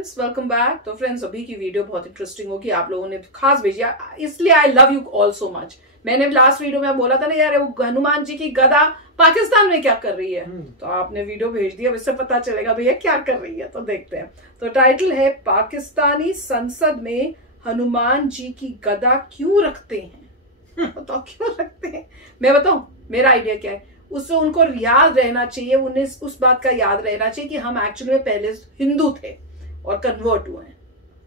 Friends, welcome back. तो friends, अभी की वीडियो बहुत इंटरेस्टिंग होगी, आप लोगों ने खास भेजी, इसलिए I love you all so much. मैंने लास्ट वीडियो में बोला था ना यार, वो हनुमान जी की गदा पाकिस्तान में क्या कर रही है, तो आपने वीडियो भेज दिया, इससे पता चलेगा भैया क्या कर रही है। तो देखते हैं। तो टाइटल है, पाकिस्तानी संसद में हनुमान जी की गदा क्यों रखते हैं। तो क्यों रखते हैं, मैं बताऊं मेरा आइडिया क्या है। उससे उनको याद रहना चाहिए, उन्हें उस बात का याद रहना चाहिए कि हम एक्चुअली में पहले हिंदू थे और कन्वर्ट हुए हैं।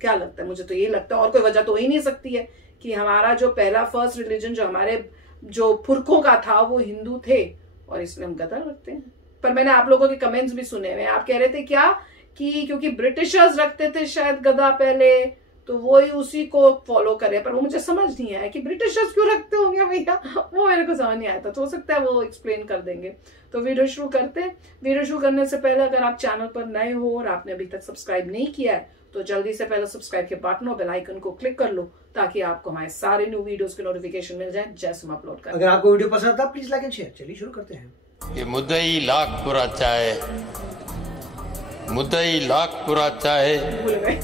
क्या लगता है, मुझे तो ये लगता है, और कोई वजह तो हो ही नहीं सकती है कि हमारा जो पहला फर्स्ट रिलीजन जो हमारे जो पुरखों का था वो हिंदू थे, और इसलिए हम गदा रखते हैं। पर मैंने आप लोगों के कमेंट्स भी सुने हुए, आप कह रहे थे क्या कि क्योंकि ब्रिटिशर्स रखते थे शायद गदा पहले, तो वो ही उसी को फॉलो करे। पर वो मुझे समझ नहीं आया कि ब्रिटिशर्स क्यों रखते होंगे भैया, वो मेरे को समझ नहीं आया था। तो हो सकता है वो एक्सप्लेन कर देंगे। तो वीडियो शुरू करते हैं। वीडियो शुरू करने से पहले अगर आप चैनल पर नए हो और आपने अभी तक सब्सक्राइब नहीं किया है, तो जल्दी से पहले सब्सक्राइब के बटन और बेल आइकन को क्लिक कर लो, ताकि आपको हमारे सारे न्यू वीडियोस के नोटिफिकेशन मिल जाए जैसे हम अपलोड करें। अगर आपको वीडियो पसंद आता प्लीज लाइक एंड शेयर। चलिए शुरू करते हैं। ये मुद्दई लाख बुरा चाहे, मुद्दई लाख बुरा चाहे, भूल गए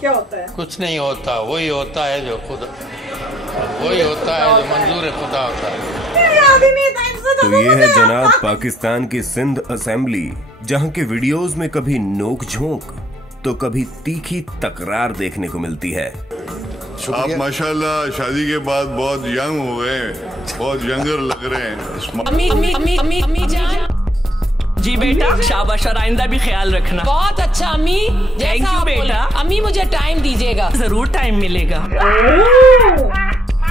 क्या होता है। कुछ नहीं होता, वही होता है जो खुद, वही होता है जो मंजूर खुदा होता है। तो ये है जनाब पाकिस्तान की सिंध असेंबली, जहां के वीडियोस में कभी नोक झोंक तो कभी तीखी तकरार देखने को मिलती है। आप माशाल्लाह शादी के बाद बहुत यंग हो गए, बहुत यंगर लग रहे हैं। अम्मी जान जी बेटा, शाबाश, और आइंदा भी ख्याल रखना। बहुत अच्छा अम्मी, थैंक यू बेटा। अम्मी मुझे टाइम दीजिएगा। जरूर टाइम मिलेगा।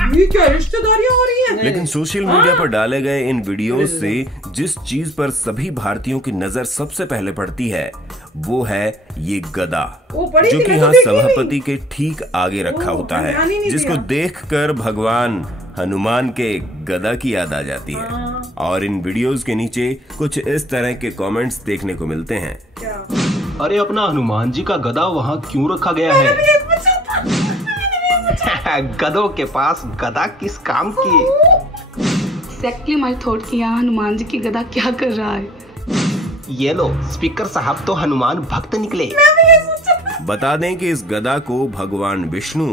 ये क्या रिश्तेदारियां हो रही हैं? लेकिन सोशल मीडिया पर डाले गए इन वीडियोस से जिस चीज पर सभी भारतीयों की नजर सबसे पहले पड़ती है वो है ये गदा, जो कि यहाँ सभापति के ठीक आगे रखा होता है, जिसको देखकर भगवान हनुमान के गदा की याद आ जाती है। और इन वीडियोस के नीचे कुछ इस तरह के कमेंट्स देखने को मिलते हैं। अरे अपना हनुमान जी का गदा वहाँ क्यों रखा गया है? गधों के पास गदा किस काम की? एक्जेक्टली माय थॉट कि यहाँ हनुमान जी की गदा क्या कर रहा है। ये लो स्पीकर साहब तो हनुमान भक्त निकले। बता दें कि इस गदा को भगवान विष्णु,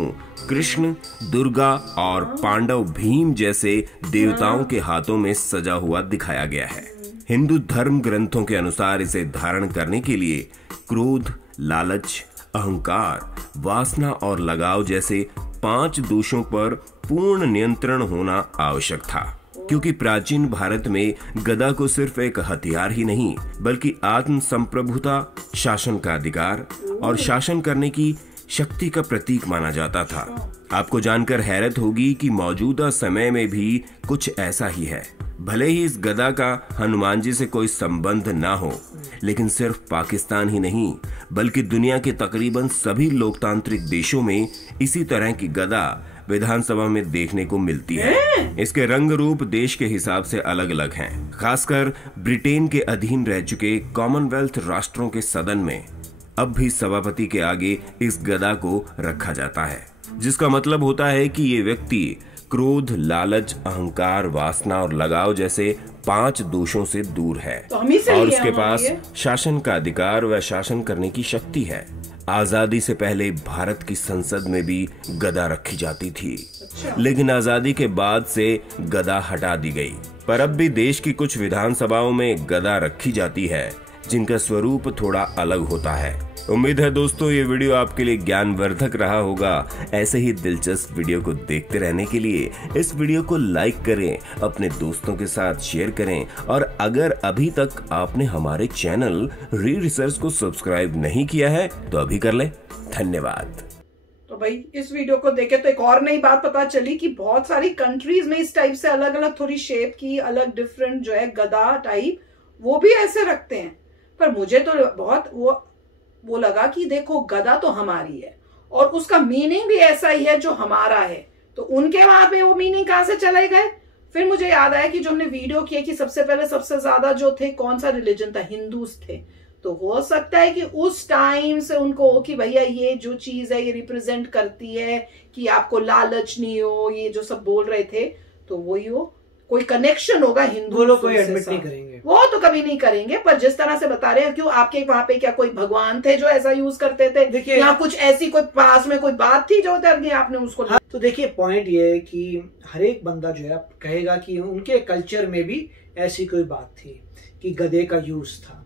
कृष्ण, दुर्गा और पांडव भीम जैसे देवताओं के हाथों में सजा हुआ दिखाया गया है। हिंदू धर्म ग्रंथों के अनुसार इसे धारण करने के लिए क्रोध, लालच, अहंकार, वासना और लगाव जैसे 5 दोषों पर पूर्ण नियंत्रण होना आवश्यक था, क्योंकि प्राचीन भारत में गदा को सिर्फ एक हथियार ही नहीं बल्कि आत्म संप्रभुता, शासन का अधिकार और शासन करने की शक्ति का प्रतीक माना जाता था। आपको जानकर हैरत होगी कि मौजूदा समय में भी कुछ ऐसा ही है। भले ही इस गदा का हनुमान जी से कोई संबंध ना हो, लेकिन सिर्फ पाकिस्तान ही नहीं बल्कि दुनिया के तकरीबन सभी लोकतांत्रिक देशों में इसी तरह की गदा विधानसभा में देखने को मिलती है। इसके रंग रूप देश के हिसाब से अलग अलग हैं। खासकर ब्रिटेन के अधीन रह चुके कॉमनवेल्थ राष्ट्रों के सदन में अब भी सभापति के आगे इस गदा को रखा जाता है, जिसका मतलब होता है कि ये व्यक्ति क्रोध, लालच, अहंकार, वासना और लगाव जैसे 5 दोषों से दूर है, और उसके पास शासन का अधिकार व शासन करने की शक्ति है। आजादी से पहले भारत की संसद में भी गदा रखी जाती थी, लेकिन आजादी के बाद से गदा हटा दी गई। पर अब भी देश की कुछ विधानसभाओं में गदा रखी जाती है, जिनका स्वरूप थोड़ा अलग होता है। उम्मीद है दोस्तों ये वीडियो आपके लिए ज्ञानवर्धक रहा होगा। ऐसे ही दिलचस्प वीडियो को देखते रहने के लिए इस वीडियो को लाइक करें, अपने दोस्तों के साथ शेयर करें, और अगर अभी तक आपने हमारे चैनल री रिसर्च को सब्सक्राइब नहीं किया है तो अभी कर लें। धन्यवाद। तो भाई इस वीडियो को देखे तो एक और नई बात पता चली कि बहुत सारी कंट्रीज में इस टाइप से अलग अलग थोड़ी शेप की अलग डिफरेंट जो है गदा टाइप वो भी ऐसे रखते हैं। पर मुझे तो बहुत वो लगा कि देखो गदा तो हमारी है और उसका मीनिंग भी ऐसा ही है जो हमारा है, तो उनके वहां पे वो मीनिंग कहां से चले गए। फिर मुझे याद आया कि जो हमने वीडियो किया कि सबसे पहले सबसे ज्यादा जो थे कौन सा रिलीजन था, हिंदूज थे। तो हो सकता है कि उस टाइम से उनको कि भैया ये जो चीज है ये रिप्रेजेंट करती है कि आपको लालच नहीं हो, ये जो सब बोल रहे थे तो वही हो। कोई कनेक्शन होगा हिंदू, वो लोग कोई एडमिट नहीं करेंगे, वो तो कभी नहीं करेंगे। पर जिस तरह से बता रहे हैं, क्यों आपके वहां पे क्या कोई भगवान थे जो ऐसा यूज करते थे? देखिए यहाँ कुछ ऐसी कोई पास में कोई बात थी जो आपने उसको तो देखिए पॉइंट ये है कि हर एक बंदा जो है कहेगा कि उनके कल्चर में भी ऐसी कोई बात थी कि गधे का यूज था,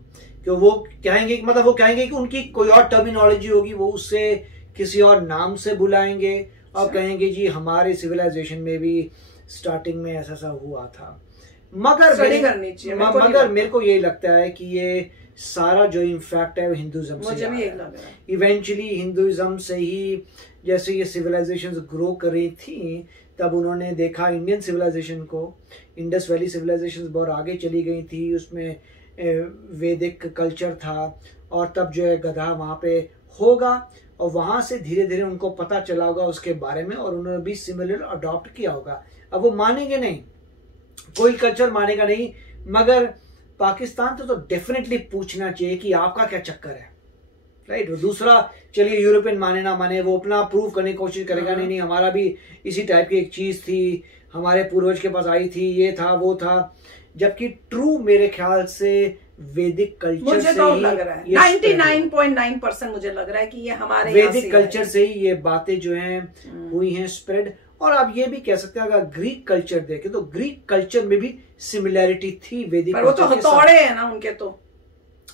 कि वो कहेंगे, मतलब वो कहेंगे कि उनकी कोई और टर्मिनोलॉजी होगी, वो उससे किसी और नाम से बुलाएंगे और कहेंगे जी हमारे सिविलाइजेशन में भी स्टार्टिंग में ऐसा सा हुआ था। मगर मेरे को यही लगता है कि ये सारा जो इम्फैक्ट है वो हिंदुइज्म से लग रहा है। इवेंचुअली हिंदुइज्म से ही जैसे ये सिविलाइजेशंस ग्रो कर रही थी, तब उन्होंने देखा इंडियन सिविलाइजेशन को, इंडस वैली सिविलाइजेशन बहुत आगे चली गई थी, उसमें वैदिक कल्चर था, और तब जो है गधा वहाँ पे होगा, और वहां से धीरे धीरे उनको पता चला होगा उसके बारे में, और उन्होंने भी सिमिलर अडॉप्ट किया होगा। अब वो मानेंगे नहीं, कोई कल्चर मानेगा नहीं, मगर पाकिस्तान तो डेफिनेटली पूछना चाहिए कि आपका क्या चक्कर है, राइट। दूसरा चलिए यूरोपियन माने ना माने, वो अपना प्रूव करने की कोशिश करेगा, नहीं हमारा भी इसी टाइप की एक चीज थी, हमारे पूर्वज के पास आई थी, ये था वो था। जबकि ट्रू मेरे ख्याल से वैदिक कल्चर मुझे से तो ही लग रहा है 99.9% मुझे लग रहा है कि ये हमारे वैदिक कल्चर से ही ये बातें जो हैं हुई हैं स्प्रेड। और आप ये भी कह सकते हैं अगर ग्रीक कल्चर देखें तो ग्रीक कल्चर में भी सिमिलैरिटी थी वैदिक कल्चर, वो तो हथौड़े हैं ना उनके, तो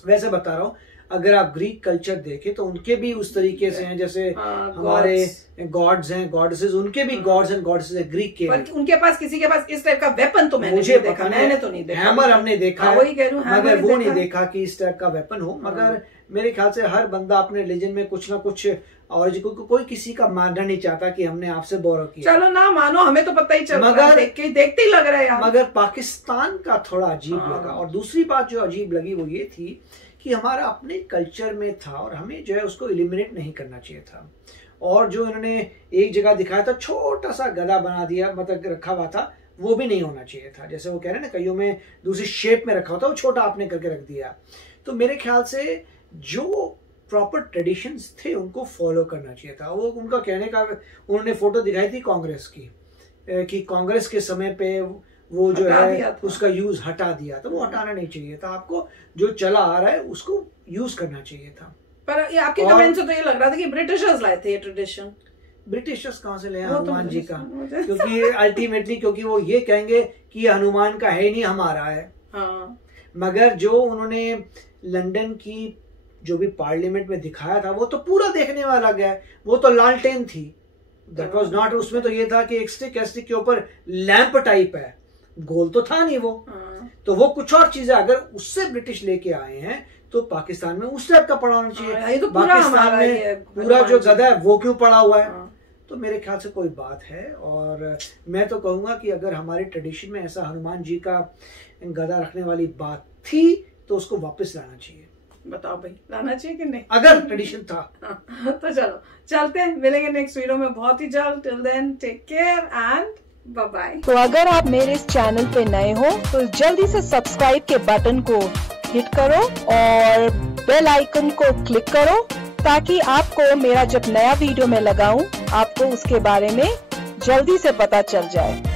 वैसे बता रहा हूँ अगर आप ग्रीक कल्चर देखें तो उनके भी उस तरीके से हैं, जैसे हमारे गॉड्स हैं, गॉडेसेस, उनके भी गॉड्स एंड गॉडेसेस हैं ग्रीक के। पर उनके पास किसी के पास इस टाइप का वेपन तो मैंने मुझे देखा, मैंने तो नहीं देखा। हैमर हमने देखा है, वही कह रहा हूं, मगर वो नहीं देखा कि इस टाइप का वेपन हो। मगर मेरे ख्याल से हर बंदा अपने रिलीजन में कुछ ना कुछ, और कोई किसी का मानना नहीं चाहता कि हमने आपसे बोरो किया। चलो ना मानो, हमें तो पता ही चल रहा है, देखते ही लग रहा है यार। मगर पाकिस्तान का थोड़ा अजीब लगा। और दूसरी बात जो अजीब लगी वो ये थी कि हमारा अपने कल्चर में था और हमें जो है उसको एलिमिनेट नहीं करना चाहिए था। और जो इन्होंने एक जगह दिखाया था छोटा सा गधा बना दिया, मतलब रखा हुआ था, वो भी नहीं होना चाहिए था। जैसे वो कह रहे हैं ना कईयों में दूसरी शेप में रखा होता, वो छोटा आपने करके रख दिया। तो मेरे ख्याल से जो प्रॉपर ट्रेडिशंस थे उनको फॉलो करना चाहिए था। वो उनका कहने का, उन्होंने फोटो दिखाई थी कांग्रेस की, कि कांग्रेस के समय पे वो जो है उसका यूज हटा दिया, तो वो हटाना नहीं चाहिए था। आपको जो चला आ रहा है उसको यूज करना चाहिए था। पर ये आपके कमेंट से तो ये लग रहा था कि ब्रिटिशर्स लाए थे ये ट्रेडिशन। ब्रिटिशर्स कहाँ से ले हनुमान जी का? क्योंकि अल्टीमेटली क्योंकि वो ये कहेंगे कि ये हनुमान का है नहीं, हमारा है। हाँ। मगर जो उन्होंने लंदन की जो भी पार्लियामेंट में दिखाया था वो तो पूरा देखने वाला गया, वो तो लालटेन थी, दैट वाज नॉट। उसमें तो ये था कि एक स्टिक के ऊपर लैंप टाइप है, गोल तो था नहीं वो। तो वो कुछ और चीजें अगर उससे ब्रिटिश लेके आए हैं तो पाकिस्तान में उस टाइप का पड़ा होना चाहिए। तो पाकिस्तान में पूरा जो गधा है वो क्यों पड़ा हुआ है? तो मेरे ख्याल से कोई बात है। और मैं तो कहूंगा कि अगर हमारे ट्रेडिशन में ऐसा हनुमान जी का गधा रखने वाली बात थी तो उसको वापस लाना चाहिए। बताओ भाई, लाना चाहिए कि नहीं, अगर ट्रेडिशन था। तो चलो चलते हैं, मिलेंगे नेक्स्ट वीडियो में बहुत ही जल्द। Till then take care and bye bye. तो अगर आप मेरे इस चैनल पे नए हो तो जल्दी से सब्सक्राइब के बटन को हिट करो और बेल आइकन को क्लिक करो, ताकि आपको मेरा जब नया वीडियो मैं लगाऊं आपको उसके बारे में जल्दी से पता चल जाए।